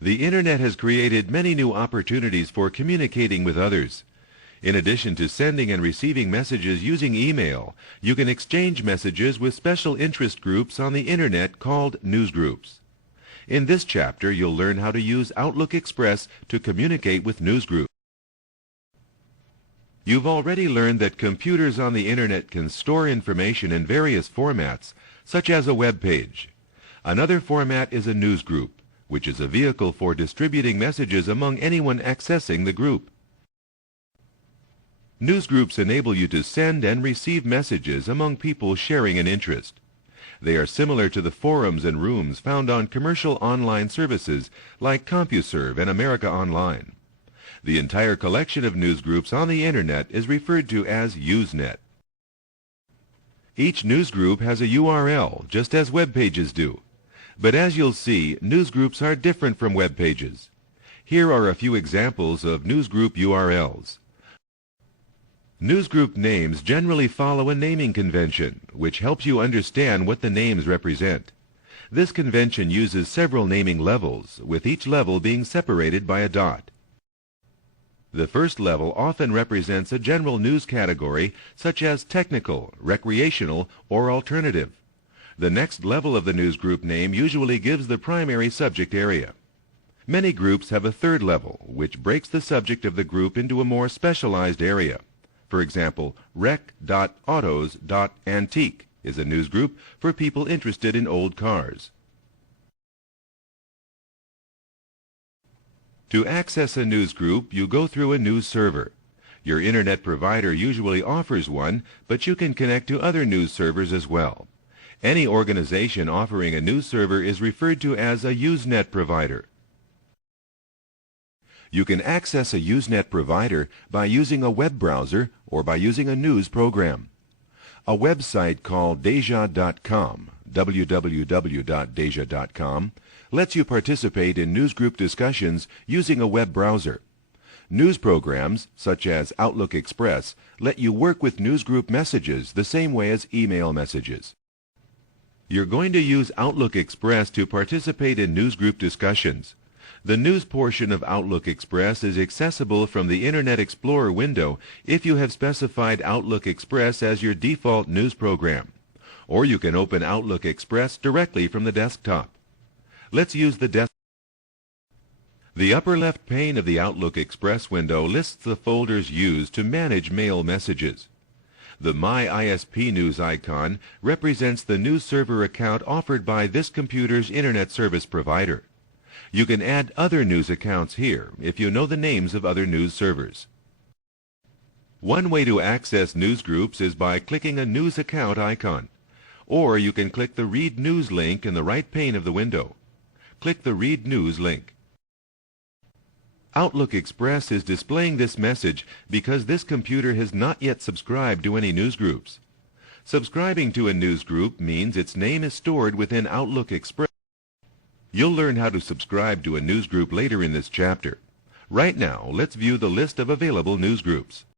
The Internet has created many new opportunities for communicating with others. In addition to sending and receiving messages using email, you can exchange messages with special interest groups on the Internet called newsgroups. In this chapter, you'll learn how to use Outlook Express to communicate with newsgroups. You've already learned that computers on the Internet can store information in various formats, such as a web page. Another format is a newsgroup, which is a vehicle for distributing messages among anyone accessing the group. Newsgroups enable you to send and receive messages among people sharing an interest. They are similar to the forums and rooms found on commercial online services like CompuServe and America Online. The entire collection of newsgroups on the Internet is referred to as Usenet. Each newsgroup has a URL, just as web pages do. But as you'll see, newsgroups are different from web pages. Here are a few examples of newsgroup URLs. Newsgroup names generally follow a naming convention, which helps you understand what the names represent. This convention uses several naming levels, with each level being separated by a dot. The first level often represents a general news category, such as technical, recreational, or alternative. The next level of the newsgroup name usually gives the primary subject area. Many groups have a third level, which breaks the subject of the group into a more specialized area. For example, rec.autos.antique is a newsgroup for people interested in old cars. To access a newsgroup, you go through a news server. Your Internet provider usually offers one, but you can connect to other news servers as well. Any organization offering a news server is referred to as a Usenet provider. You can access a Usenet provider by using a web browser or by using a news program. A website called deja.com, www.deja.com, lets you participate in newsgroup discussions using a web browser. News programs, such as Outlook Express, let you work with newsgroup messages the same way as email messages. You're going to use Outlook Express to participate in newsgroup discussions. The news portion of Outlook Express is accessible from the Internet Explorer window if you have specified Outlook Express as your default news program. Or you can open Outlook Express directly from the desktop. Let's use the desktop. The upper left pane of the Outlook Express window lists the folders used to manage mail messages. The My ISP News icon represents the news server account offered by this computer's Internet service provider. You can add other news accounts here if you know the names of other news servers. One way to access newsgroups is by clicking a news account icon, or you can click the Read News link in the right pane of the window. Click the Read News link. Outlook Express is displaying this message because this computer has not yet subscribed to any newsgroups. Subscribing to a newsgroup means its name is stored within Outlook Express. You'll learn how to subscribe to a newsgroup later in this chapter. Right now, let's view the list of available newsgroups.